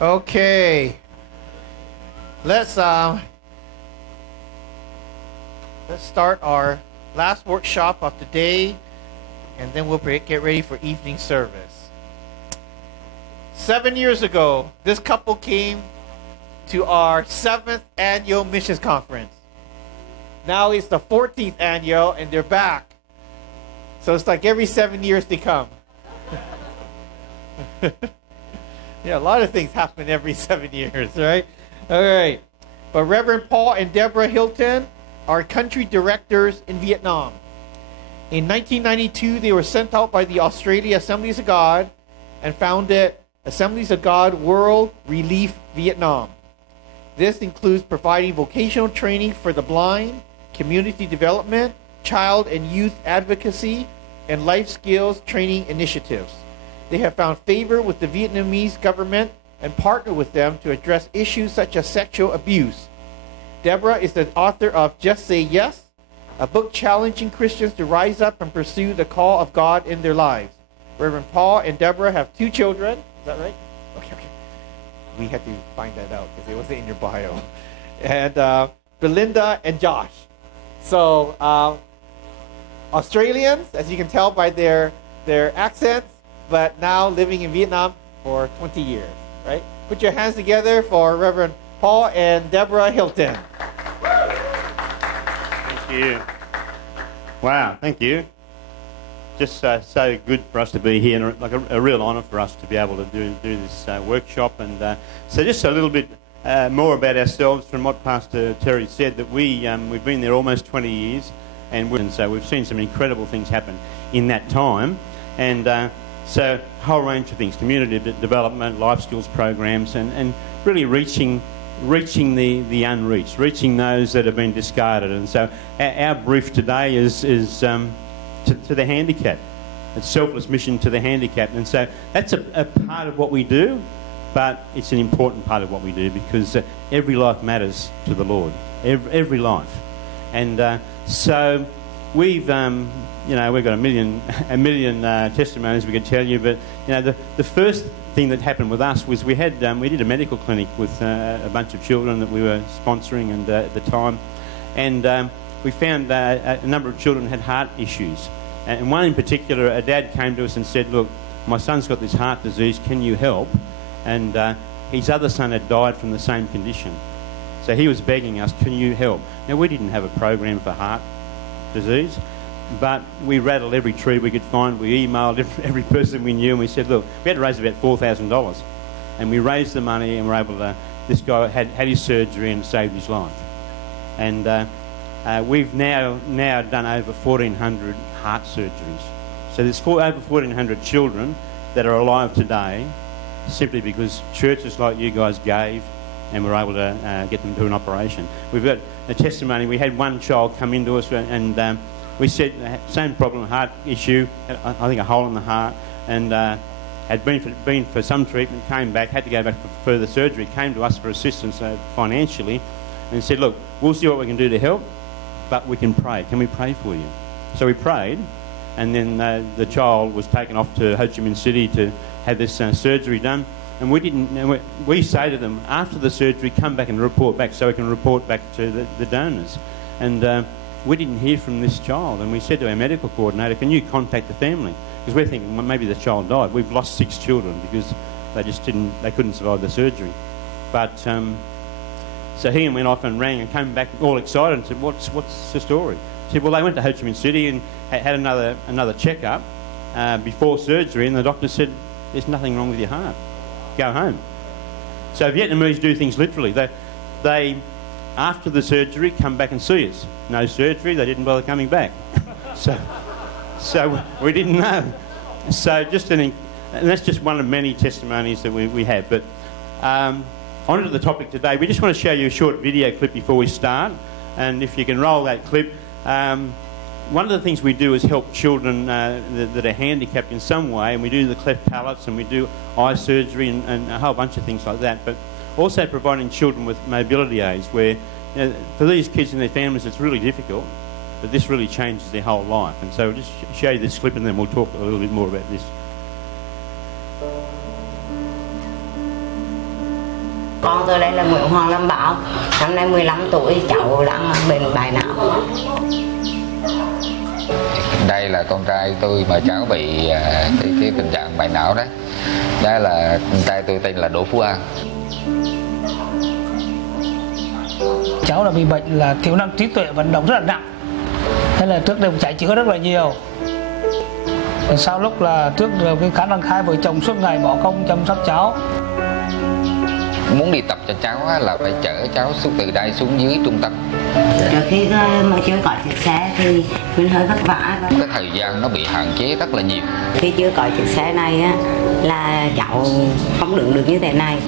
Okay. Let's start our last workshop of the day, and then we'll get ready for evening service. 7 years ago, this couple came to our 7th annual missions conference. Now it's the 14th annual, and they're back. So it's like every 7 years they come. Yeah, a lot of things happen every 7 years, right? All right. But Reverend Paul and Deborah Hilton are country directors in Vietnam. In 1992, they were sent out by the Australia Assemblies of God and founded Assemblies of God World Relief Vietnam. This includes providing vocational training for the blind, community development, child and youth advocacy, and life skills training initiatives. They have found favor with the Vietnamese government and partner with them to address issues such as sexual abuse. Deborah is the author of Just Say Yes, a book challenging Christians to rise up and pursue the call of God in their lives. Reverend Paul and Deborah have 2 children. Is that right? Okay. We had to find that out because it wasn't in your bio. And Belinda and Josh. So, Australians, as you can tell by their accents, but now living in Vietnam for 20 years, right? Put your hands together for Reverend Paul and Deborah Hilton. Thank you. Wow, thank you. Just so good for us to be here, and like a real honour for us to be able to do this workshop. And so just a little bit more about ourselves from what Pastor Terry said, that we've been there almost 20 years, and so we've seen some incredible things happen in that time. And so a whole range of things, community development, life skills programs, and really reaching the unreached, reaching those that have been discarded. And so our brief today is to the handicapped. It's selfless mission to the handicapped. And so that's a part of what we do, but it's an important part of what we do because every life matters to the Lord, every life. And so we've got a million testimonies we could tell you, but the first thing that happened with us was we did a medical clinic with a bunch of children that we were sponsoring and at the time, and we found a number of children had heart issues, and one in particular, a dad came to us and said, "Look, my son's got this heart disease, can you help?" And his other son had died from the same condition, so he was begging us, "Can you help?" Now, we didn't have a program for heart disease, but we rattled every tree we could find. We emailed every person we knew, and we said, look, we had to raise about $4,000. And we raised the money, and we were able to, this guy had his surgery and saved his life. And we've now done over 1,400 heart surgeries. So there's over 1,400 children that are alive today simply because churches like you guys gave, and we're able to get them to an operation. We've got a testimony. We had one child come into us, and we said, same problem, heart issue, I think a hole in the heart, and had been for some treatment, came back, had to go back for further surgery, came to us for assistance financially, and said, look, we'll see what we can do to help, but we can pray. Can we pray for you? So we prayed, and then the child was taken off to Ho Chi Minh City to have this surgery done. And we say to them, after the surgery, come back and report back so we can report back to the donors. And we didn't hear from this child. And we said to our medical coordinator, can you contact the family? Because we're thinking, well, maybe the child died. We've lost 6 children because they couldn't survive the surgery. But so he went off and rang and came back all excited and said, what's the story? He said, well, they went to Ho Chi Minh City and had another checkup before surgery, and the doctor said, there's nothing wrong with your heart. Go home. So Vietnamese do things literally. They after the surgery come back and see us. No surgery, they didn't bother coming back. so we didn't know. So and that's just one of many testimonies that we have. But on to the topic today. We just want to show you a short video clip before we start. And if you can roll that clip. One of the things we do is help children that are handicapped in some way, and we do the cleft palates and we do eye surgery and a whole bunch of things like that, but also providing children with mobility aids where, for these kids and their families it's really difficult, but this really changes their whole life. And so we'll just show you this clip and then we'll talk a little bit more about this. Con tôi đây là Nguyễn Hoàng Lâm Bảo, năm nay 15 tuổi, cháu đang bệnh bại não. Đây là con trai tôi mà cháu bị cái tình trạng bại não đấy. Đây là con trai tôi tên là Đỗ Phú An. Cháu là bị bệnh là thiếu năng trí tuệ vận động rất là nặng. Thế là trước đây chạy chữa rất là nhiều. Sau lúc là trước được cái khả năng hai vợ chồng suốt ngày bỏ công chăm sóc cháu. Muốn đi tập cho cháu là phải chở cháu xuống từ đây xuống dưới trung tâm. Trước khi mà chưa có chiếc xe thì mình hơi vất vả. Cái thời gian nó bị hạn chế rất là nhiều. Khi chưa có chiếc xe này á, là cháu không đứng được như thế này.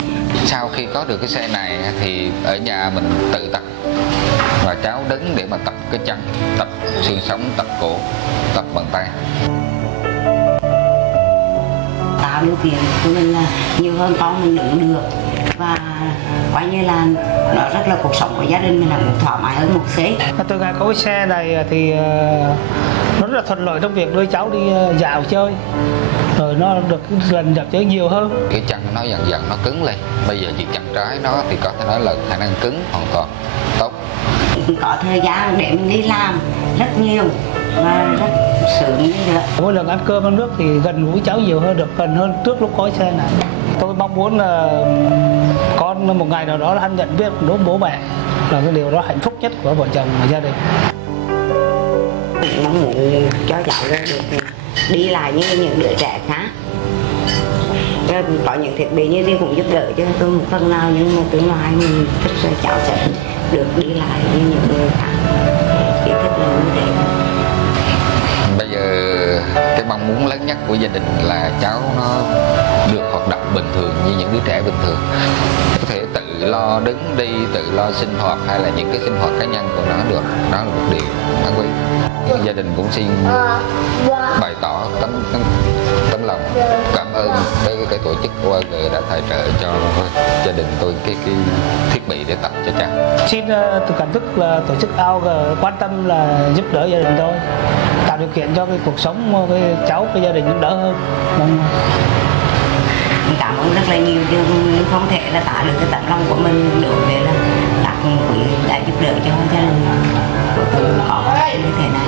Sau khi có được cái xe này thì ở nhà mình tự tập. Và cháu đứng để mà tập cái chân, tập xương sống, tập cổ, tập bàn tay. Tạo điều kiện của mình là nhiều hơn con mình đứng được. Và coi như là nó rất là cuộc sống của gia đình mình là một thoải mái hơn một xí. Từ ngày có cái xe này thì nó rất là thuận lợi trong việc đưa cháu đi dạo chơi. Rồi nó được lần dạo chơi nhiều hơn. Cái chân nó dần dần nó cứng lên. Bây giờ chỉ chân trái nó thì có thể nói là khả năng cứng hoàn toàn tốt. Có thời gian để mình đi làm rất nhiều và rất sướng như vậy. Mỗi lần ăn cơm ăn nước thì gần gũi cháu nhiều hơn, được gần hơn trước lúc có xe này. Tôi mong muốn là con một ngày nào đó hắn nhận biết đối bố mẹ là cái điều đó hạnh phúc nhất của vợ chồng và gia đình. Mong muốn cho cháu được đi lại như những đứa trẻ khác. Có những thiết bị như thế cũng giúp đỡ cho tôi một phần nào, nhưng mà tương lai mình thích là cháu sẽ được đi lại như những người khác. Chỉ thích là như thế. Bây giờ cái mong muốn lớn nhất của gia đình là cháu nó được hoạt động bình thường như những đứa trẻ bình thường, có thể tự lo đứng đi, tự lo sinh hoạt hay là những cái sinh hoạt cá nhân của nó được. Đó là một điều đáng quý. Gia đình cũng xin bày tỏ tấm lòng cảm ơn tới cái tổ chức OAG đã tài trợ cho gia đình tôi cái thiết bị để tập cho cháu. Xin từ cảm thức là tổ chức OAG quan tâm là giúp đỡ gia đình tôi, tạo điều kiện cho cái cuộc sống với cháu, với gia đình cũng đỡ hơn. Cảm ơn rất là nhiều, chứ không thể là tả được cái tấm lòng của mình đối với là các quý đã giúp đỡ cho gia đình của tôi có như thế này.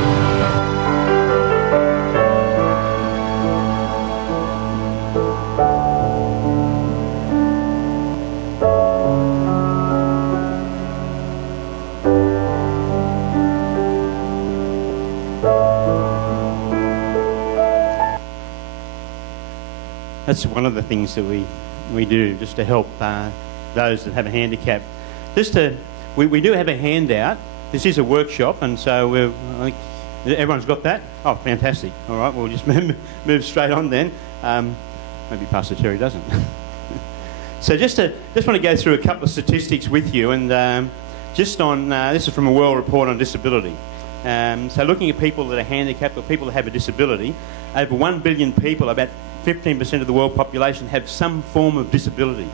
That's one of the things that we do just to help those that have a handicap. We do have a handout. This is a workshop, and so everyone's got that. Oh, fantastic! All right, we'll just move straight on then. Maybe Pastor Terry doesn't. So just want to go through a couple of statistics with you, and just on this is from a World Report on Disability. So looking at people that are handicapped or people that have a disability, over 1 billion people, about 15% of the world population, have some form of disability.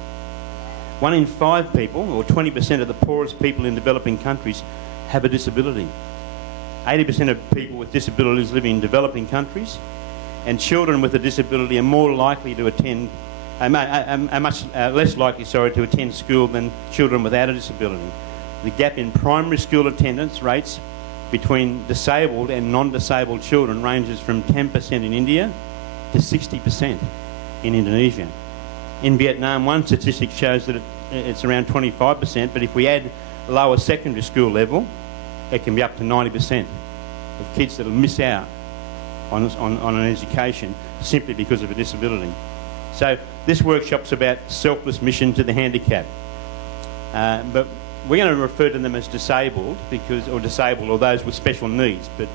1 in 5 people, or 20% of the poorest people in developing countries, have a disability. 80% of people with disabilities live in developing countries, and children with a disability are more likely to attend, are much less likely, to attend school than children without a disability. The gap in primary school attendance rates between disabled and non-disabled children ranges from 10% in India to 60% in Indonesia. In Vietnam, one statistic shows that it's around 25%, but if we add lower secondary school level, it can be up to 90% of kids that will miss out on an education simply because of a disability. So this workshop's about selfless mission to the handicapped. But we're going to refer to them as disabled or those with special needs. But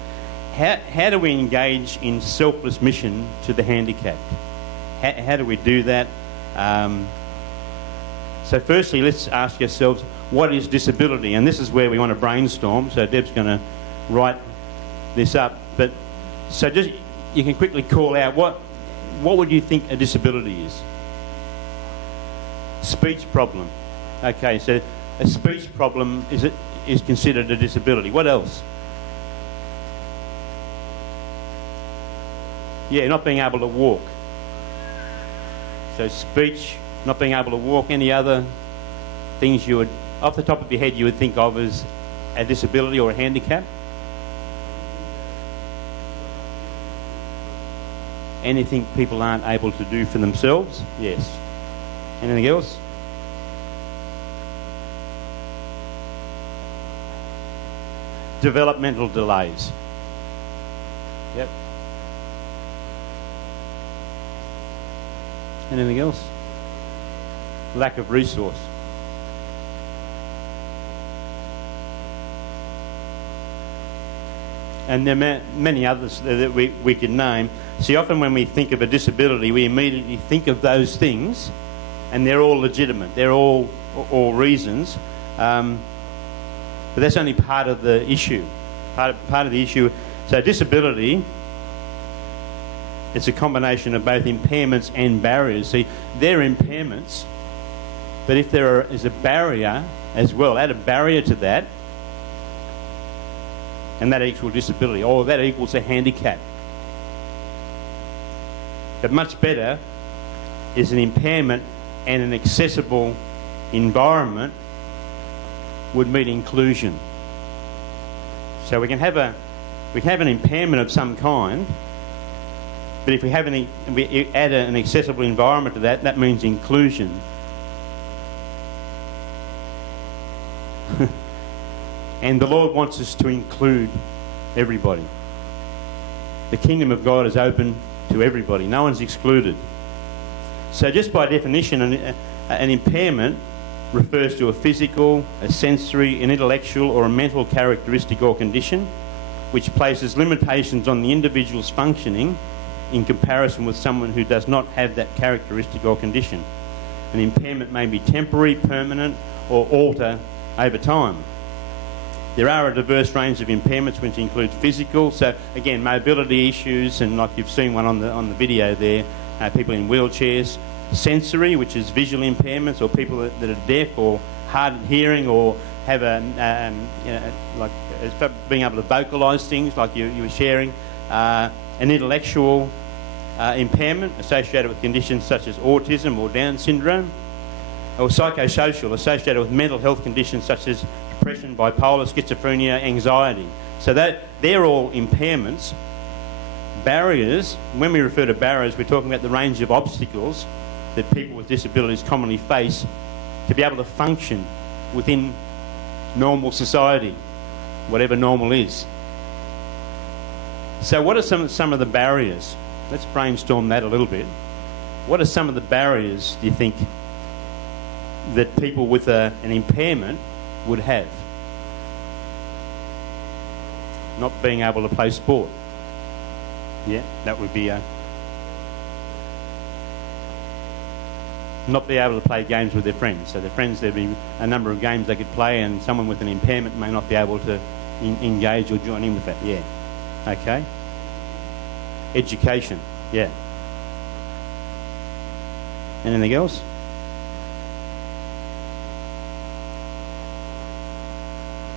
how do we engage in selfless mission to the handicapped? How do we do that? So firstly, let's ask ourselves, what is disability? And this is where we want to brainstorm. So Deb's going to write this up. But so just you can quickly call out what would you think a disability is? Speech problem. Okay, so a speech problem is considered a disability. What else? Yeah, not being able to walk. So speech, not being able to walk. Any other things you would, off the top of your head, you would think of as a disability or a handicap? Anything people aren't able to do for themselves? Yes. Anything else? Developmental delays. Yep. Anything else? Lack of resource. And there are many others that we could name. See, often when we think of a disability, we immediately think of those things, and they're all legitimate. They're all reasons. But that's only part of the issue. Part of the issue. So disability, it's a combination of both impairments and barriers. See, they're impairments, but if there is a barrier as well, add a barrier to that, and that equals disability, or that equals a handicap. But much better is an impairment and an accessible environment would mean inclusion. So we can have an impairment of some kind, but if we add an accessible environment to that, that means inclusion. And the Lord wants us to include everybody. The kingdom of God is open to everybody. No one's excluded. So just by definition, an impairment refers to a physical, a sensory, an intellectual or a mental characteristic or condition which places limitations on the individual's functioning in comparison with someone who does not have that characteristic or condition. An impairment may be temporary, permanent or alter over time. There are a diverse range of impairments which include physical, so again mobility issues, and like you've seen one on the video there, people in wheelchairs. Sensory, which is visual impairments, or people that are deaf or hard of hearing, or have like being able to vocalise things like you were sharing. An intellectual impairment associated with conditions such as autism or Down syndrome, or psychosocial associated with mental health conditions such as depression, bipolar, schizophrenia, anxiety. So that they're all impairments. Barriers, when we refer to barriers, we're talking about the range of obstacles that people with disabilities commonly face to be able to function within normal society, whatever normal is. So what are some of the barriers? Let's brainstorm that a little bit. What are some of the barriers, do you think, that people with an impairment would have? Not being able to play sport. Yeah, that would be not be able to play games with their friends. So their friends, there'd be a number of games they could play, and someone with an impairment may not be able to engage or join in with that. Yeah. Okay. Education. Yeah. Anything else?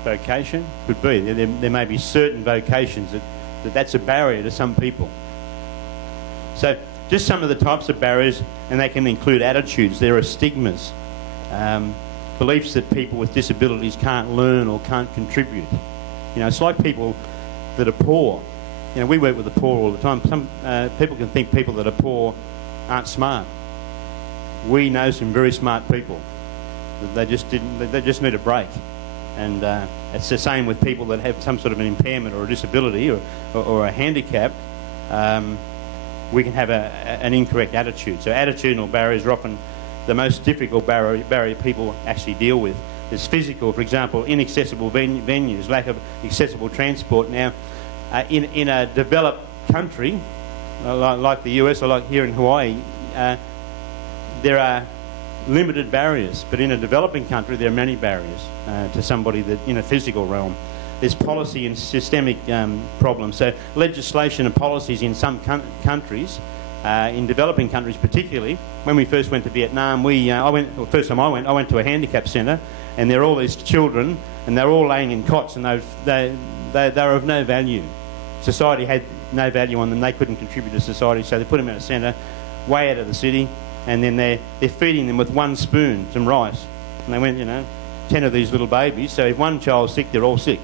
Vocation? Could be. There may be certain vocations that's a barrier to some people. So just some of the types of barriers, and they can include attitudes. There are stigmas, beliefs that people with disabilities can't learn or can't contribute. You know, it's like people that are poor. You know, we work with the poor all the time. Some people can think people that are poor aren't smart. We know some very smart people. They just need a break. And it's the same with people that have some sort of an impairment or a disability or a handicap. We can have an incorrect attitude. So attitudinal barriers are often the most difficult barrier people actually deal with. There's physical, for example, inaccessible venues, lack of accessible transport. Now, in a developed country, like the US or like here in Hawaii, there are limited barriers, but in a developing country there are many barriers to somebody that in a physical realm. There's policy and systemic problems. So legislation and policies in some countries, in developing countries particularly. When we first went to Vietnam, I went to a handicap centre, and there are all these children, and they're all laying in cots, and they're of no value. Society had no value on them. They couldn't contribute to society, so they put them in a centre way out of the city, and then they're feeding them with one spoon, some rice, And they went, 10 of these little babies. So if one child's sick, they're all sick.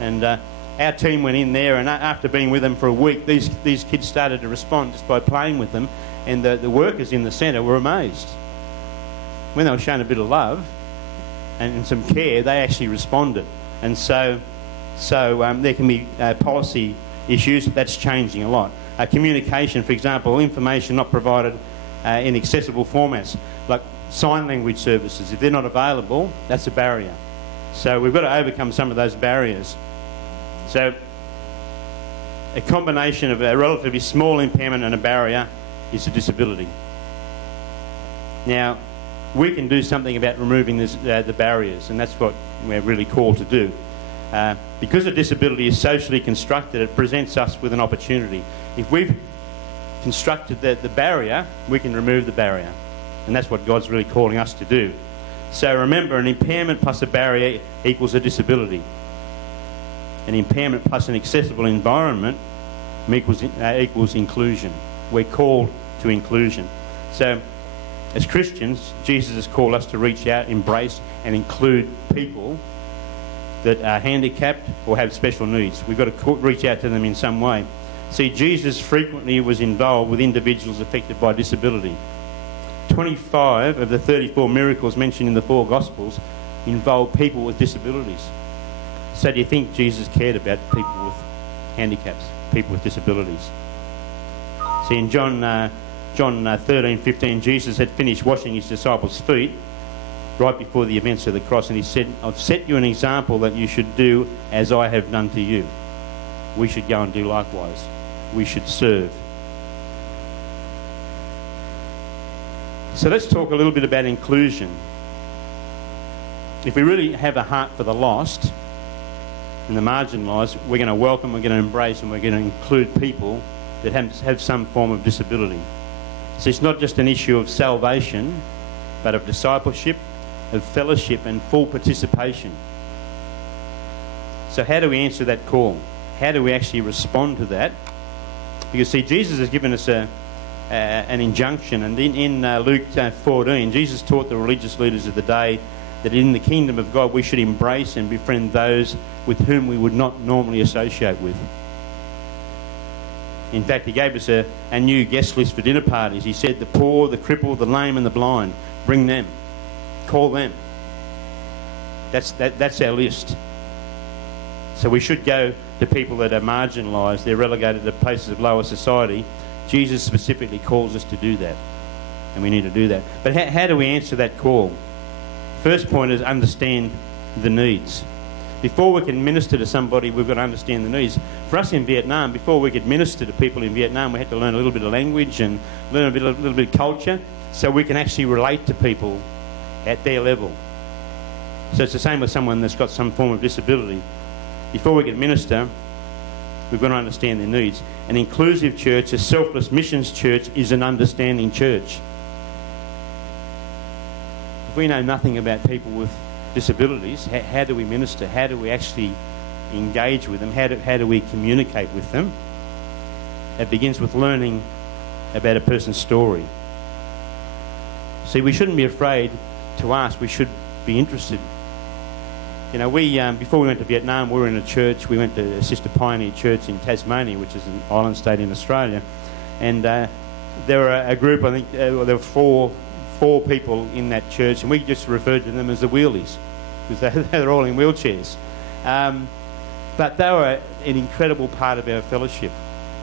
And our team went in there, and after being with them for a week, these kids started to respond just by playing with them. And the workers in the centre were amazed. When they were shown a bit of love and some care, they actually responded. And so there can be policy issues. That's changing a lot. Communication, for example, information not provided in accessible formats, like sign language services. If they're not available, that's a barrier. So we've got to overcome some of those barriers. So a combination of a relatively small impairment and a barrier is a disability. Now, we can do something about removing the barriers, and that's what we're really called to do. Because a disability is socially constructed, it presents us with an opportunity. If we've constructed the barrier, we can remove the barrier. And that's what God's really calling us to do. So remember, an impairment plus a barrier equals a disability. An impairment plus an accessible environment equals inclusion. We're called to inclusion. So as Christians, Jesus has called us to reach out, embrace and include people that are handicapped or have special needs. We've got to reach out to them in some way. See, Jesus frequently was involved with individuals affected by disability. 25 of the 34 miracles mentioned in the 4 Gospels involve people with disabilities. So do you think Jesus cared about people with handicaps, people with disabilities? See, in John 13:15, Jesus had finished washing his disciples' feet right before the events of the cross, and he said, I've set you an example that you should do as I have done to you. We should go and do likewise. We should serve. So let's talk a little bit about inclusion. If we really have a heart for the lost and the marginalised, we're going to welcome, we're going to embrace, and we're going to include people that have some form of disability. So it's not just an issue of salvation, but of discipleship, of fellowship and full participation. So how do we answer that call? How do we actually respond to that? Because see, Jesus has given us an injunction, and in Luke 14, Jesus taught the religious leaders of the day that in the kingdom of God we should embrace and befriend those with whom we would not normally associate with. In fact, he gave us a new guest list for dinner parties. He said the poor, the crippled, the lame and the blind, bring them, call them. That's our list. So we should go to people that are marginalised, they're relegated to places of lower society. Jesus specifically calls us to do that, and we need to do that. But how do we answer that call? First point is understand the needs. Before we can minister to somebody, we've got to understand the needs. For us in Vietnam, before we could minister to people in Vietnam, we had to learn a little bit of language and learn a little bit of culture, so we can actually relate to people at their level. So it's the same with someone that's got some form of disability. Before we can minister, we've got to understand their needs. An inclusive church, a selfless missions church, is an understanding church. If we know nothing about people with disabilities, how do we minister? How do we actually engage with them? How do we communicate with them? It begins with learning about a person's story. See, we shouldn't be afraid to ask. We should be interested. You know, before we went to Vietnam, we were in a church. We went to Sister Pioneer Church in Tasmania, which is an island state in Australia. And there were a group, I think, there were four people in that church, and we just referred to them as the wheelies, because they're all in wheelchairs. But they were an incredible part of our fellowship.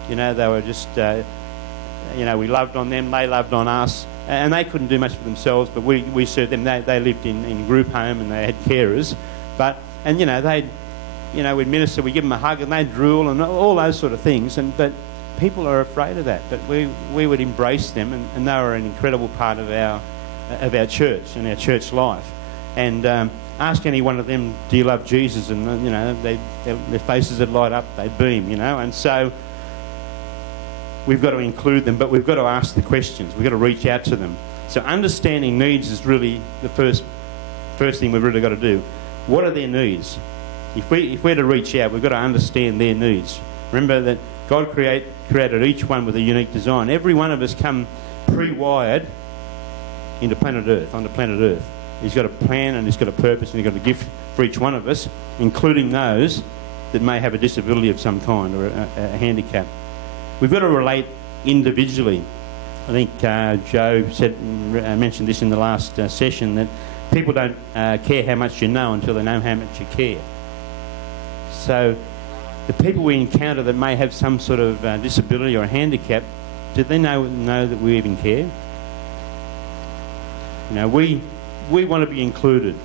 You know, they were just, we loved on them, they loved on us, and they couldn't do much for themselves, but we served them. They lived in group home, and they had carers. We'd minister, we'd give them a hug, and they'd drool, and all those sort of things. But people are afraid of that. But we would embrace them, and they were an incredible part of our church and our church life. And ask any one of them, do you love Jesus? And their faces would light up, they'd beam, And so we've got to include them, but we've got to ask the questions. We've got to reach out to them. So understanding needs is really the first thing we've really got to do. What are their needs? If we're to reach out, we've got to understand their needs. Remember that God created each one with a unique design. Every one of us come pre-wired onto planet Earth. He's got a plan and He's got a purpose and He's got a gift for each one of us, including those that may have a disability of some kind or a handicap. We've got to relate individually. I think Joe mentioned this in the last session, that people don't care how much you know until they know how much you care. So the people we encounter that may have some sort of disability or handicap, do they know that we even care? You know, we want to be included.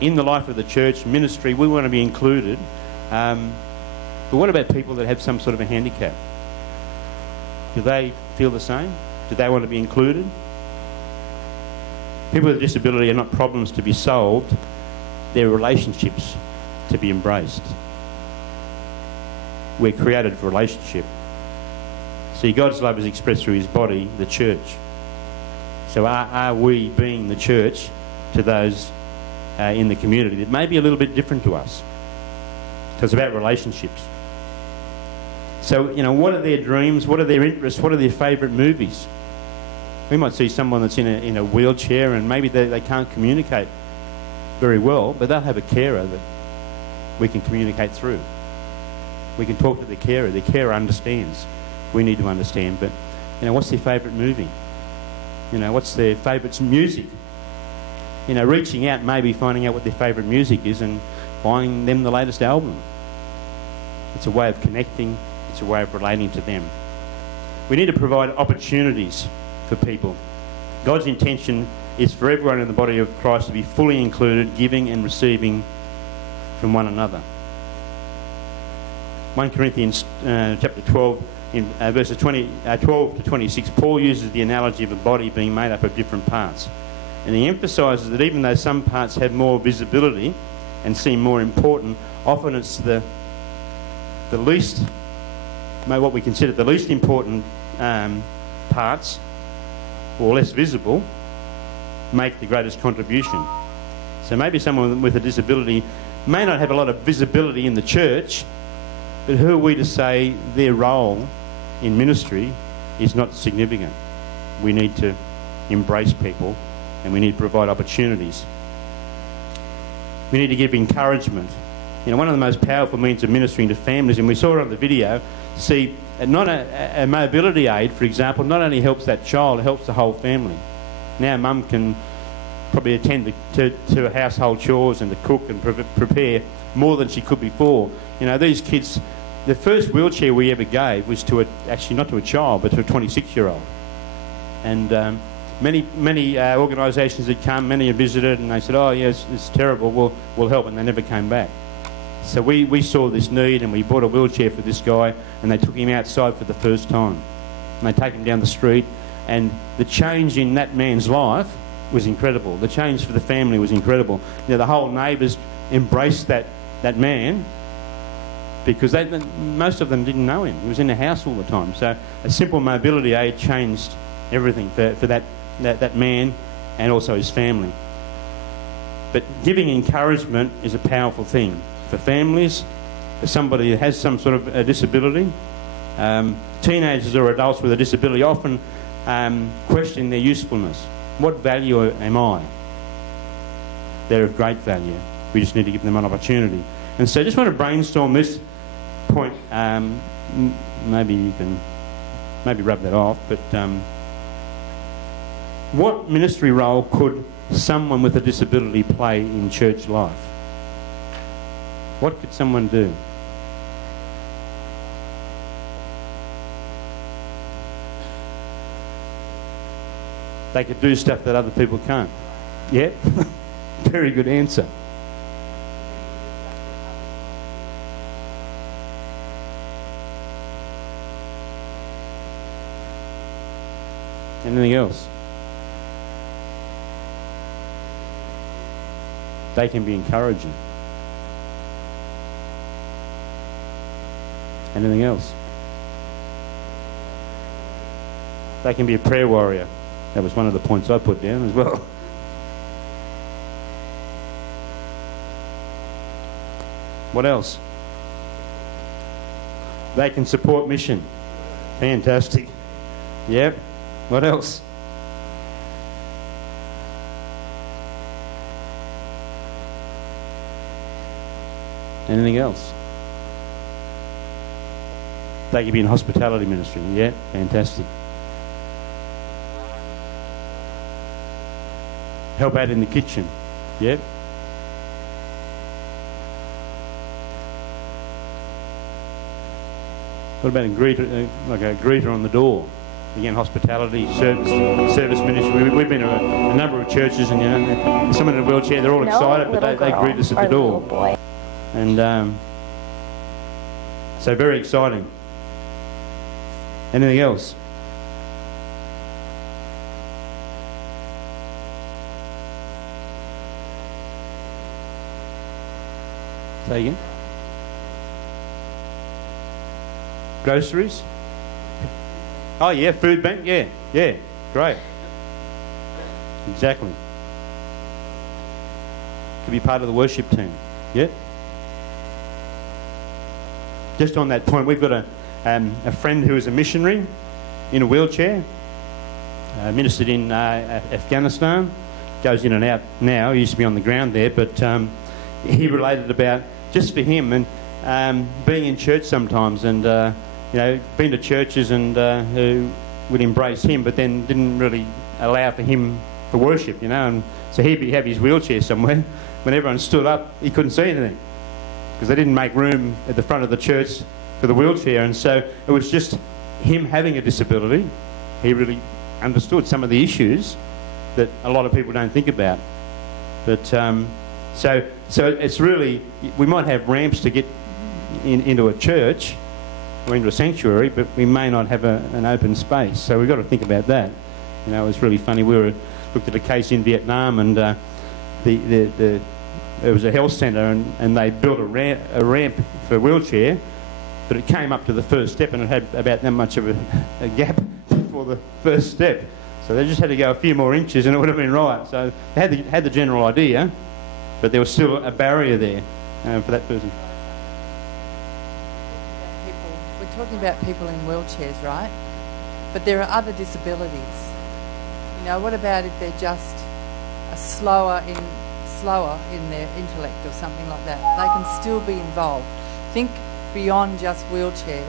In the life of the church, ministry, we want to be included. But what about people that have some sort of a handicap? Do they feel the same? Do they want to be included? People with disability are not problems to be solved. They're relationships to be embraced. We're created for relationship. See, God's love is expressed through His body, the church. So are we being the church to those in the community that may be a little bit different to us? So it's about relationships. So, you know, what are their dreams? What are their interests? What are their favourite movies? We might see someone that's in a wheelchair and maybe they can't communicate very well, but they'll have a carer that we can communicate through. We can talk to the carer. The carer understands. We need to understand. But, you know, what's their favourite movie? You know, what's their favourite music? You know, reaching out, maybe finding out what their favourite music is and buying them the latest album. It's a way of connecting. It's a way of relating to them. We need to provide opportunities for people. God's intention is for everyone in the body of Christ to be fully included, giving and receiving from one another. 1 Corinthians chapter 12, in verses 12 to 26, Paul uses the analogy of a body being made up of different parts. And he emphasises that even though some parts have more visibility and seem more important, often it's the least, what we consider the least important parts, or less visible, make the greatest contribution. So maybe someone with a disability may not have a lot of visibility in the church, but who are we to say their role in ministry is not significant? We need to embrace people and we need to provide opportunities. We need to give encouragement. You know, one of the most powerful means of ministering to families, and we saw it on the video, see, not a mobility aid, for example, not only helps that child, it helps the whole family. Now mum can probably attend to household chores and to cook and prepare more than she could before. You know, these kids, the first wheelchair we ever gave was actually not to a child, but to a 26-year-old. And many organisations had come, many had visited, and they said, oh, yes, it's terrible, we'll help, and they never came back. So we saw this need, and we bought a wheelchair for this guy, and they took him outside for the first time. And they take him down the street, and the change in that man's life was incredible. The change for the family was incredible. You know, the whole neighbours embraced that man, because most of them didn't know him. He was in the house all the time. So a simple mobility aid changed everything for that man and also his family. But giving encouragement is a powerful thing for families, for somebody that has some sort of a disability. Teenagers or adults with a disability often question their usefulness. What value am I? They're of great value. We just need to give them an opportunity. And so I just want to brainstorm this point. Maybe you can rub that off, but what ministry role could someone with a disability play in church life? What could someone do? They could do stuff that other people can't. Yeah? Very good answer. Anything else? They can be encouraging. Anything else? They can be a prayer warrior. That was one of the points I put down as well. What else? They can support mission. Fantastic. Yep. What else? Anything else? They could be in hospitality ministry. Yeah, fantastic. Help out in the kitchen. Yeah. What about a greeter, like a greeter on the door? Again, hospitality, service ministry. We've been to a number of churches, and you know, someone in a wheelchair, they're all excited, but they greet us at the door. And so very exciting. Anything else? Say again. Groceries? Oh yeah, food bank, yeah, great. Exactly. Could be part of the worship team, yeah. Just on that point, we've got a friend who is a missionary in a wheelchair, ministered in Afghanistan, goes in and out now. He used to be on the ground there, but he related about, just for him, and being in church sometimes, and you know, been to churches and who would embrace him, but then didn't really allow for him for worship, you know. And so he'd have his wheelchair somewhere. When everyone stood up, he couldn't see anything because they didn't make room at the front of the church for the wheelchair. And so it was just him having a disability. He really understood some of the issues that a lot of people don't think about. But so it's really, we might have ramps to get into a church or into a sanctuary, but we may not have an open space. So we've got to think about that. You know, it was really funny. We looked at a case in Vietnam, and there was a health centre, and they built a ramp for a wheelchair, but it came up to the first step, and it had about that much of a gap for the first step. So they just had to go a few more inches, and it would have been right. So they had the general idea, but there was still a barrier there for that person. We're talking about people in wheelchairs, right? But there are other disabilities. You know, what about if they're just slower in their intellect or something like that? They can still be involved. Think beyond just wheelchair,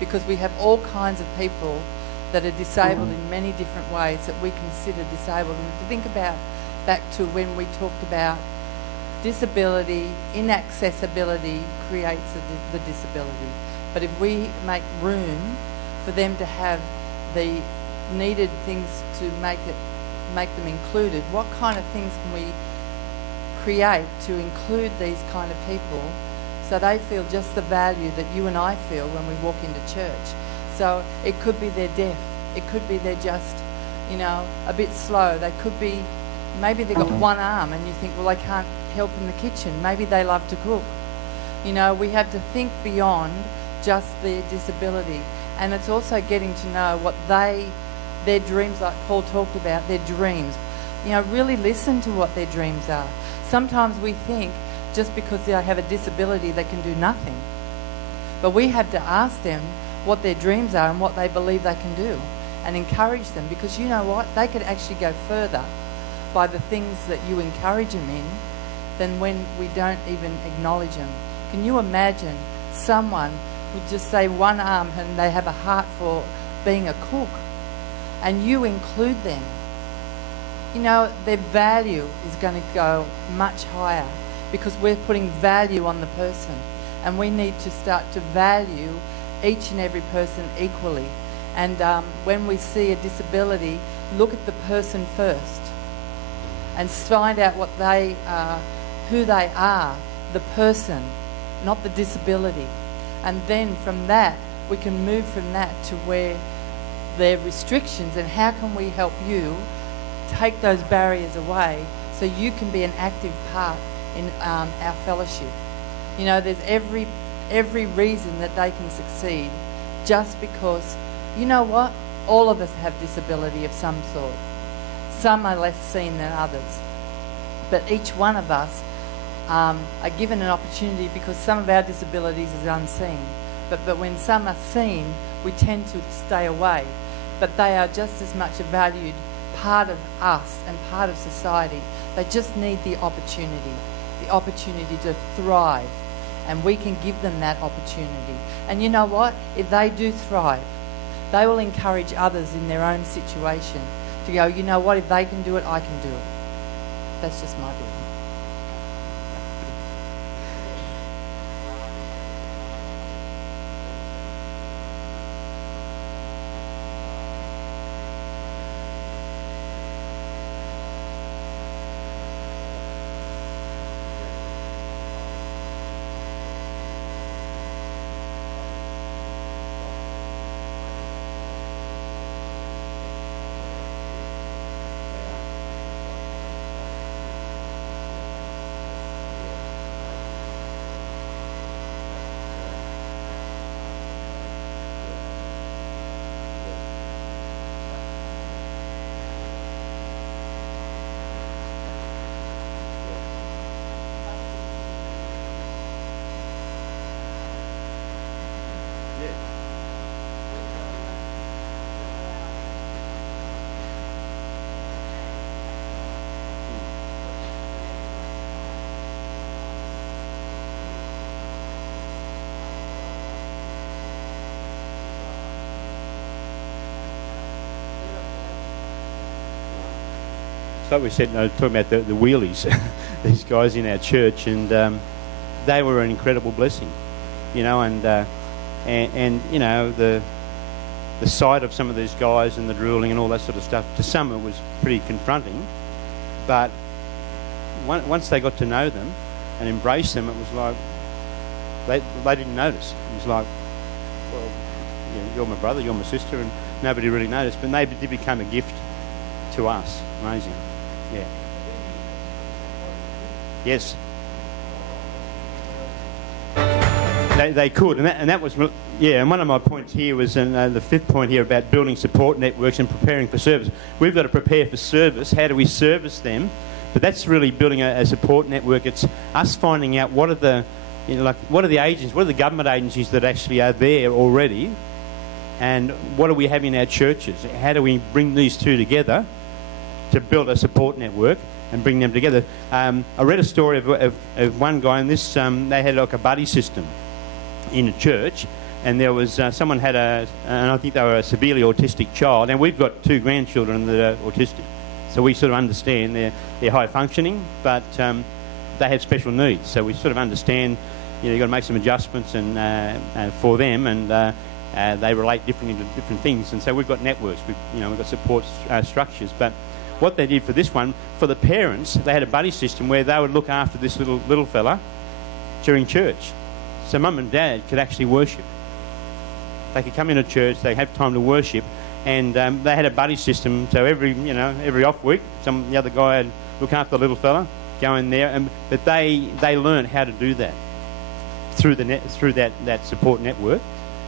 because we have all kinds of people that are disabled in many different ways that we consider disabled. And to think about back to when we talked about disability, inaccessibility creates the disability. But if we make room for them to have the needed things to make them included, what kind of things can we create to include these kind of people so they feel just the value that you and I feel when we walk into church? So it could be they're deaf. It could be they're just, you know, a bit slow. They could be, maybe they've got one arm and you think, well, they can't help in the kitchen. Maybe they love to cook. You know, we have to think beyond just their disability. And it's also getting to know what their dreams, like Paul talked about, their dreams. You know, really listen to what their dreams are. Sometimes we think just because they have a disability they can do nothing. But we have to ask them what their dreams are and what they believe they can do and encourage them, because you know what? They could actually go further by the things that you encourage them in than when we don't even acknowledge them. Can you imagine someone would just say one arm and they have a heart for being a cook, and you include them? You know, their value is going to go much higher because we're putting value on the person, and we need to start to value each and every person equally. And when we see a disability, look at the person first and find out what they are, who they are, the person, not the disability. And then from that, we can move from that to where there are restrictions, and how can we help you take those barriers away so you can be an active part in our fellowship. You know, there's every reason that they can succeed, just because, you know what, all of us have disability of some sort. Some are less seen than others, but each one of us are given an opportunity, because some of our disabilities is unseen, but when some are seen, we tend to stay away. But they are just as much a valued part of us and part of society. They just need the opportunity to thrive. And we can give them that opportunity. And you know what? If they do thrive, they will encourage others in their own situation to go, you know what? If they can do it, I can do it. That's just my view. Like we said, talking about the wheelies, these guys in our church, and they were an incredible blessing, you know, and you know, the sight of some of these guys and the drooling and all that sort of stuff, to some it was pretty confronting, but once they got to know them and embrace them, it was like they didn't notice. It was like, well, you know, you're my brother, you're my sister, and nobody really noticed, but they did become a gift to us. Amazing. Yeah. Yes. They could, and that was, yeah. And one of my points here was, the fifth point here about building support networks and preparing for service. We've got to prepare for service. How do we service them? But that's really building a support network. It's us finding out what are the, you know, like what are the agencies, what are the government agencies that actually are there already, and what do we have in our churches? How do we bring these two together to build a support network and bring them together? I read a story of one guy, and this they had like a buddy system in a church, and there was someone had and I think they were a severely autistic child, and we've got 2 grandchildren that are autistic, so we sort of understand they're high functioning, but they have special needs, so we sort of understand, you know, you've got to make some adjustments and for them, and they relate differently to different things, and so we've got networks, we've got support structures. But what they did for this one, for the parents, they had a buddy system where they would look after this little fella during church. So mum and dad could actually worship. They could come into church, they have time to worship, and they had a buddy system. So every off week, the other guy would look after the little fella, go in there, but they learned how to do that through that support network.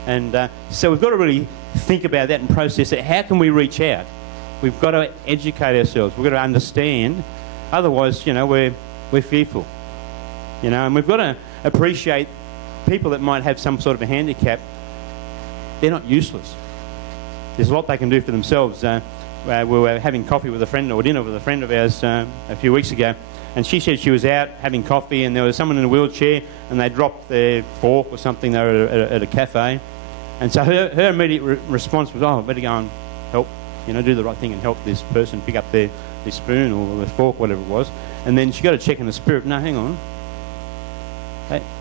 And so we've got to really think about that and process it. How can we reach out? We've got to educate ourselves. We've got to understand. Otherwise, we're fearful. And we've got to appreciate people that might have some sort of a handicap. They're not useless. There's a lot they can do for themselves. We were having coffee with a friend, or dinner with a friend of ours a few weeks ago, and she said she was out having coffee and there was someone in a wheelchair and they dropped their fork or something. They were at a cafe. And so her immediate response was, I better go and help, do the right thing and help this person pick up their spoon or their fork, whatever it was. And then she got to check in the spirit. No, hang on.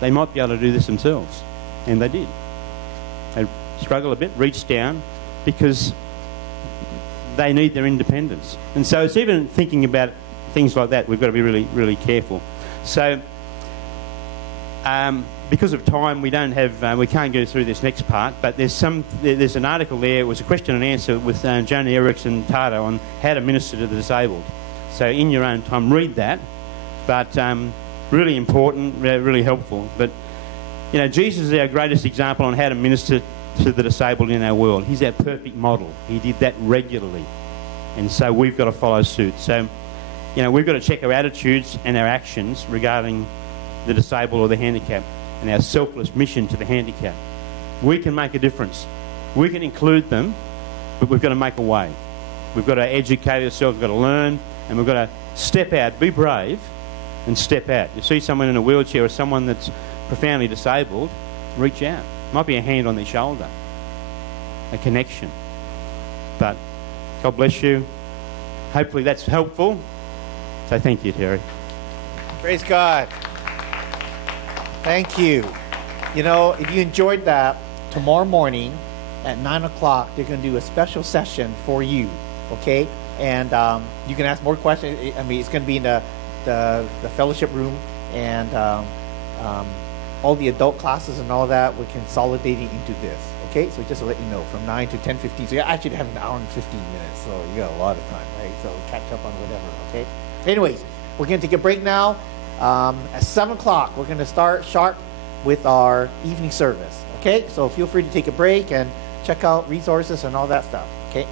They might be able to do this themselves. And they did. They struggle a bit, reach down, because they need their independence. And so it's even thinking about things like that, we've got to be really, really careful. So because of time, we can't go through this next part, but there's an article there. It was a question and answer with Joni Erickson Tata on how to minister to the disabled. So in your own time, read that. But really important, really helpful. But Jesus is our greatest example on how to minister to the disabled in our world. He's our perfect model. He did that regularly, and so we've got to follow suit. So we've got to check our attitudes and our actions regarding the disabled or the handicapped, and our selfless mission to the handicapped. We can make a difference. We can include them, but we've got to make a way. We've got to educate ourselves, we've got to learn, and we've got to step out, be brave, and step out. You see someone in a wheelchair or someone that's profoundly disabled, reach out. Might be a hand on their shoulder, a connection. But God bless you. Hopefully that's helpful. So thank you, Terry. Praise God. Thank you. You know, if you enjoyed that, tomorrow morning at 9 o'clock, they're going to do a special session for you, okay? And you can ask more questions. I mean, it's going to be in the fellowship room, and all the adult classes and all that, we're consolidating into this, okay? So just to let you know, from 9 to 10:15. So you actually have an hour and 15 minutes, so you got a lot of time, right? So catch up on whatever, okay? Anyways, we're going to take a break now. At 7 o'clock, we're going to start sharp with our evening service, okay? So feel free to take a break and check out resources and all that stuff, okay?